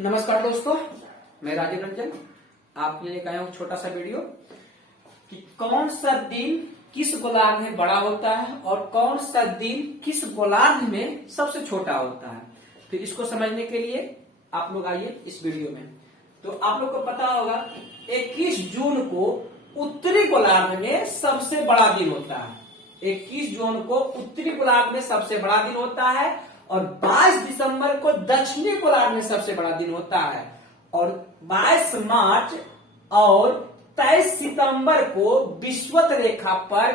नमस्कार दोस्तों, मैं राजीव रंजन आपके लिए आया हूँ छोटा सा वीडियो कि कौन सा दिन किस गोलार्ध में बड़ा होता है और कौन सा दिन किस गोलार्ध में सबसे छोटा होता है। तो इसको समझने के लिए आप लोग आइए इस वीडियो में। तो आप लोग को पता होगा 21 जून को उत्तरी गोलार्ध में सबसे बड़ा दिन होता है। 21 जून को उत्तरी गोलार्ध में सबसे बड़ा दिन होता है और 22 दिसंबर को दक्षिणी गोलार्ध में सबसे बड़ा दिन होता है और 22 मार्च और 23 सितंबर को विषुवत रेखा पर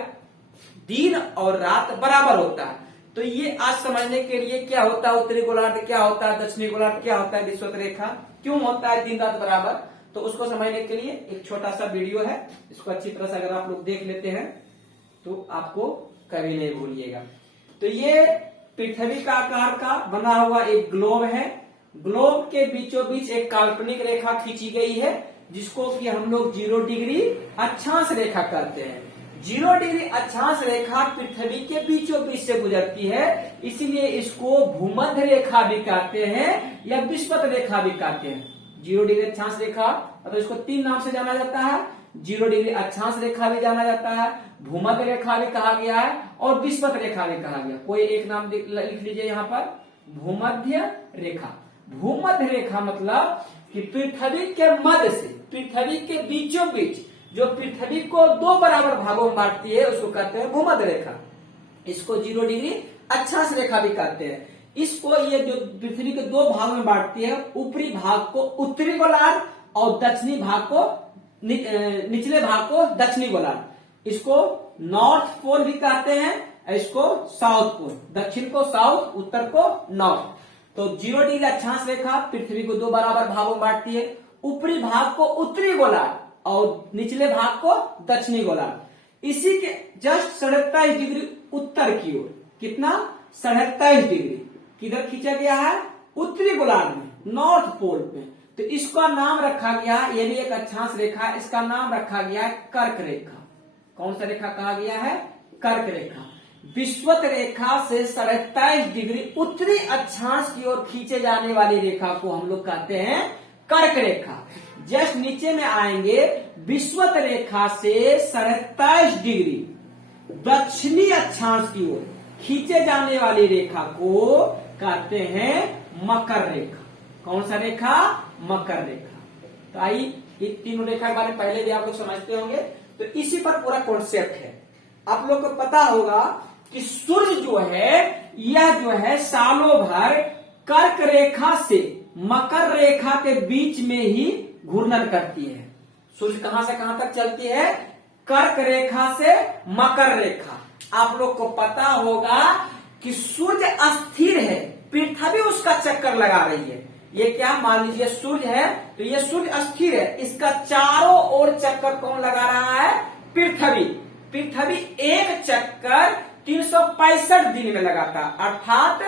दिन और रात बराबर होता है। तो ये आज समझने के लिए क्या होता है उत्तरी गोलार्ध, क्या होता है दक्षिणी गोलार्ध, क्या होता है विषुवत रेखा, क्यों होता है दिन रात बराबर, तो उसको समझने के लिए एक छोटा सा वीडियो है। इसको अच्छी तरह से अगर आप लोग देख लेते हैं तो आपको कभी नहीं भूलिएगा। तो ये पृथ्वी का आकार का बना हुआ एक ग्लोब है। ग्लोब के बीचों बीच एक काल्पनिक रेखा खींची गई है जिसको कि हम लोग 0 डिग्री अक्षांश रेखा कहते हैं। 0 डिग्री अक्षांश रेखा पृथ्वी के बीचों बीच से गुजरती है, इसलिए इसको भूमध्य रेखा भी कहते हैं या विषुवत रेखा भी कहते हैं। 0 डिग्री अक्षांश रेखा मतलब इसको 3 नाम से जाना जाता है। 0 डिग्री अक्षांश रेखा भी जाना जाता है, भूमध्य रेखा भी कहा गया है और विषुवत रेखा भी कहा गया। कोई एक नाम लिख लीजिए यहाँ पर, भूमध्य रेखा। भूमध्य रेखा मतलब कि पृथ्वी के मध्य से पृथ्वी के बीचों बीच जो पृथ्वी को 2 बराबर भागों में बांटती है उसको कहते हैं भूमध्य रेखा। इसको 0 डिग्री अक्षांश रेखा भी कहते हैं। इसको ये जो पृथ्वी के 2 भागों में बांटती है, ऊपरी भाग को उत्तरी गोलार्ध और दक्षिणी भाग को निचले भाग को दक्षिणी गोलार्ध। इसको नॉर्थ पोल भी कहते हैं, इसको साउथ पोल, दक्षिण को साउथ, उत्तर को नॉर्थ। तो 0 डिग्री अक्षांश रेखा पृथ्वी को 2 बराबर भागों में बांटती है, ऊपरी भाग को उत्तरी गोलार्ध और निचले भाग को दक्षिणी गोलार्ध। इसी के जस्ट 27 डिग्री उत्तर की ओर, कितना 27 डिग्री किधर खींचा गया है, उत्तरी गोलार्ध में, नॉर्थ पोल में। तो इसका नाम रखा गया, ये भी एक अक्षांश रेखा, इसका नाम रखा गया है कर्क रेखा। कौन सा रेखा कहा गया है, कर्क रेखा। विषुवत रेखा से 27 डिग्री उत्तरी अक्षांश की ओर खींचे जाने वाली रेखा को हम लोग कहते हैं कर्क रेखा। जस्ट नीचे में आएंगे, विषुवत रेखा से 27 डिग्री दक्षिणी अक्षांश की ओर खींचे जाने वाली रेखा को कहते हैं मकर रेखा। कौन सा रेखा, मकर रेखा। तो आई ये तीनों रेखा के बारे में पहले भी आप लोग समझते होंगे। तो इसी पर पूरा कॉन्सेप्ट है। आप लोग को पता होगा कि सूर्य जो है, यह जो है सालों भर कर्क रेखा से मकर रेखा के बीच में ही घूर्णन करती है। सूर्य कहां से कहां तक चलती है, कर्क रेखा से मकर रेखा। आप लोग को पता होगा कि सूर्य अस्थिर है, पृथ्वी उसका चक्कर लगा रही है। ये क्या, मान लीजिए सूर्य है तो ये सूर्य अस्थिर है, इसका चारों ओर चक्कर कौन लगा रहा है, पृथ्वी। पृथ्वी एक चक्कर 365 दिन में लगाता, अर्थात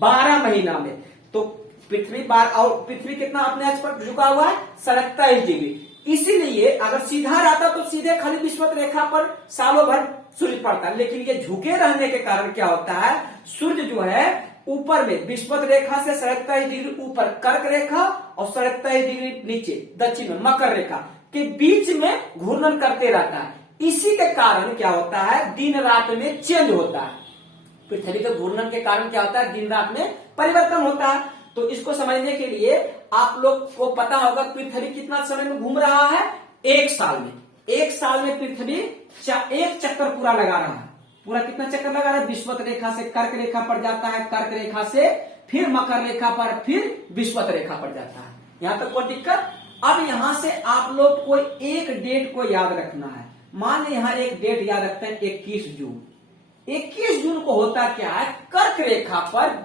12 महीना में। तो पृथ्वी बार और पृथ्वी कितना अपने अक्ष पर झुका हुआ है, 27 डिग्री। इसीलिए अगर सीधा रहता तो सीधे खाली विषुवत रेखा पर सालों भर सूर्य पड़ता, लेकिन ये झुके रहने के कारण क्या होता है, सूर्य जो है ऊपर में विषुवत रेखा से 27 डिग्री ऊपर कर्क रेखा और 27 डिग्री नीचे दक्षिण में मकर रेखा के बीच में घूर्णन करते रहता है। इसी के कारण क्या होता है, दिन रात में चेंज होता है। पृथ्वी के घूर्णन के कारण क्या होता है, दिन रात में परिवर्तन होता है। तो इसको समझने के लिए आप लोग को पता होगा पृथ्वी कितना समय में घूम रहा है, 1 साल में। 1 साल में पृथ्वी एक चक्कर पूरा लगा रहा है। पूरा कितना चक्कर लगा रहा है, विषुवत रेखा से कर्क रेखा पर जाता है, कर्क रेखा से फिर मकर रेखा पर, फिर विषुवत रेखा पर जाता है। यहां तक कोई दिक्कत। अब यहां से आप लोग को एक डेट को याद रखना है। मान लें यहां एक डेट याद रखते हैं, 21 जून। 21 जून को होता क्या है, कर्क रेखा पर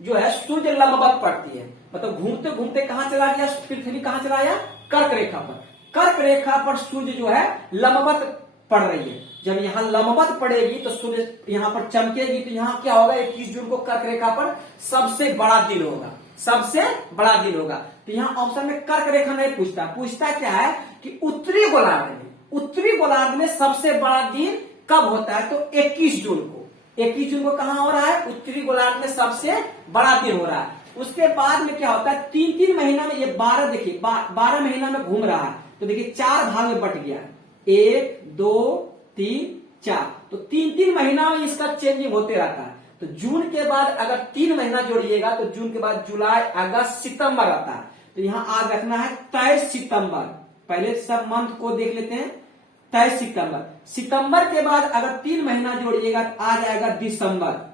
जो है सूर्य लंबवत पड़ती है, मतलब घूमते घूमते कहां चला गया, पृथ्वी कहां चला गया, कर्क रेखा पर। कर्क रेखा पर सूर्य जो है लंबवत पड़ रही है। जब यहाँ लंबवत पड़ेगी तो सूर्य यहाँ पर चमकेगी, तो यहाँ क्या होगा, 21 जून को कर्क रेखा पर सबसे बड़ा दिन होगा, सबसे बड़ा दिन होगा। तो यहाँ ऑप्शन में कर्क रेखा नहीं पूछता, पूछता क्या है कि उत्तरी गोलार्ध में, उत्तरी गोलार्ध में सबसे बड़ा दिन कब होता है, तो 21 जून को। 21 जून को कहां हो रहा है, उत्तरी गोलार्ध में सबसे बड़ा दिन हो रहा है। उसके बाद में क्या होता है, 3-3 महीना में ये 12, देखिए 12 महीना में घूम रहा है, तो देखिए 4 भाग में बट गया, 1 2 3 4, तो 3-3 महीना में इसका चेंजिंग होते रहता है। तो जून के बाद अगर 3 महीना जोड़िएगा तो जून के बाद जुलाई अगस्त सितंबर आता है, तो यहां आज रखना है 23 सितंबर। पहले सब मंथ को देख लेते हैं, 23 सितंबर। सितंबर के बाद अगर 3 महीना जोड़िएगा तो आ जाएगा दिसंबर।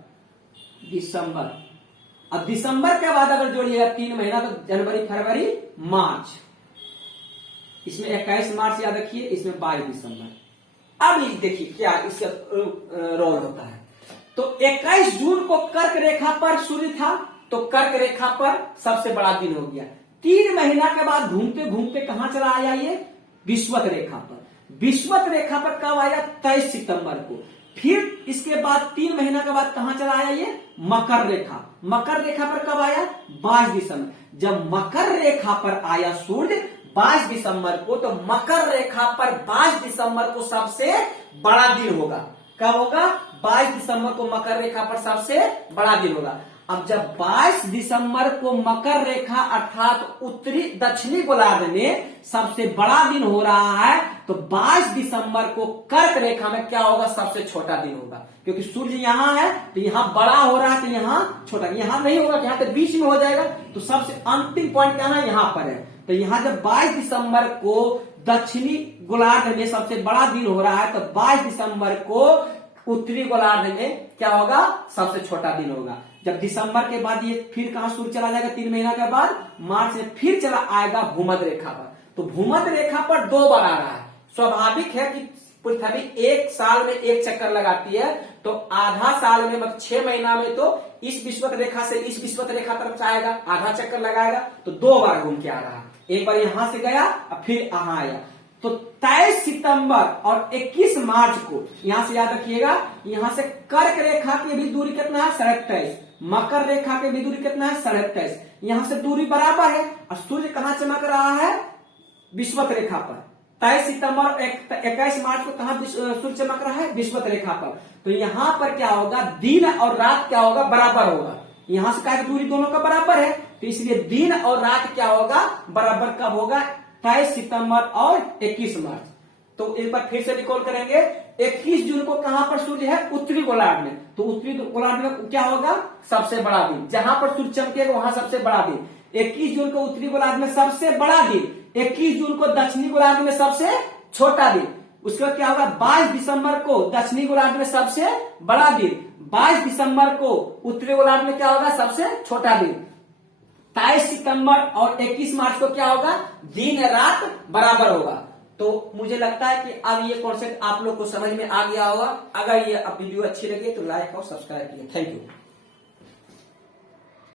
अब दिसंबर के बाद अगर जोड़िएगा 3 महीना तो जनवरी फरवरी मार्च, इसमें 21 मार्च याद रखिए, इसमें 22 दिसंबर। अब देखिए क्या इसका रोल होता है। तो 21 जून को कर्क रेखा पर सूर्य था, तो कर्क रेखा पर सबसे बड़ा दिन हो गया। 3 महीना के बाद घूमते घूमते कहां चला आया, ये विषुवत रेखा पर। विषुवत रेखा पर कब आया, 23 सितंबर को। फिर इसके बाद 3 महीना के बाद कहां चला आया, ये मकर रेखा। मकर रेखा पर कब आया, 22 दिसंबर। जब मकर रेखा पर आया सूर्य 22 दिसंबर को, तो मकर रेखा पर 22 दिसंबर को सबसे बड़ा दिन होगा। कब होगा, 22 दिसंबर को मकर रेखा पर सबसे बड़ा दिन होगा। अब जब 22 दिसंबर को मकर रेखा अर्थात उत्तरी दक्षिणी गोलार्ध में सबसे बड़ा दिन हो रहा है, तो 22 दिसंबर को कर्क रेखा में क्या होगा, सबसे छोटा दिन होगा। क्योंकि सूर्य यहां है तो यहां बड़ा हो रहा है, तो यहां छोटा, यहां नहीं होगा, यहां तो बीच में हो जाएगा। तो सबसे अंतिम पॉइंट क्या है, यहां पर है। तो यहां जब 22 दिसंबर को दक्षिणी गोलार्ध में सबसे बड़ा दिन हो रहा है, तो 22 दिसंबर को उत्तरी गोलार्ध में क्या होगा, सबसे छोटा दिन होगा। जब दिसंबर के बाद ये फिर कहां सूर्य चला जाएगा, 3 महीना के बाद मार्च में फिर चला आएगा भूमध्य रेखा पर। तो भूमध्य रेखा पर 2 बार आ रहा है। स्वाभाविक है कि पृथ्वी 1 साल में 1 चक्कर लगाती है, तो आधा साल में मतलब 6 महीना में तो इस विषुवत रेखा से इस विषुवत रेखा तरफ आएगा, आधा चक्कर लगाएगा, तो 2 बार घूम के आ रहा है। एक बार यहां से गया और फिर यहां आया। तो 23 सितंबर और 21 मार्च को यहां से याद रखिएगा, यहां से कर्क रेखा की भी दूरी कितना है, 27। मकर रेखा की भी दूरी कितना है, 27। यहां से दूरी बराबर है। और सूर्य कहां चमक रहा है, विषुवत रेखा पर। 23 सितंबर और 21 मार्च को कहां सूर्य चमक रहा है, विषुवत रेखा पर। तो यहां पर क्या होगा, दिन और रात क्या होगा, बराबर होगा। यहां से क्या दूरी दोनों का बराबर है, तो इसलिए दिन और रात क्या होगा, बराबर कब होगा, 23 सितंबर और 21 मार्च। तो एक बार फिर से रिकॉल करेंगे, 21 जून को कहां पर सूर्य है, उत्तरी गोलार्ध में। तो उत्तरी गोलार्ध में क्या होगा, सबसे बड़ा दिन। जहां पर सूर्य चमकेगा वहां सबसे बड़ा दिन। 21 जून को उत्तरी गोलार्ध में सबसे बड़ा दिन, 21 जून को दक्षिणी गोलार्ध में सबसे छोटा दिन। उसके बाद क्या होगा, 22 दिसंबर को दक्षिणी गोलार्ध में सबसे बड़ा दिन, 22 दिसंबर को उत्तरी गोलार्ध में क्या होगा, सबसे छोटा दिन। 23 सितंबर और 21 मार्च को क्या होगा, दिन रात बराबर होगा। तो मुझे लगता है कि अब ये कॉन्सेप्ट आप लोग को समझ में आ गया होगा। अगर ये वीडियो अच्छी लगी तो लाइक और सब्सक्राइब कीजिए। Thank you.